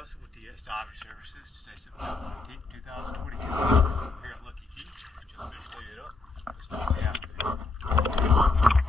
Joseph with the Diving Services. Today's September 15th, 2022. Here at Lucky Key. Just finished cleaning it up. Just all we have.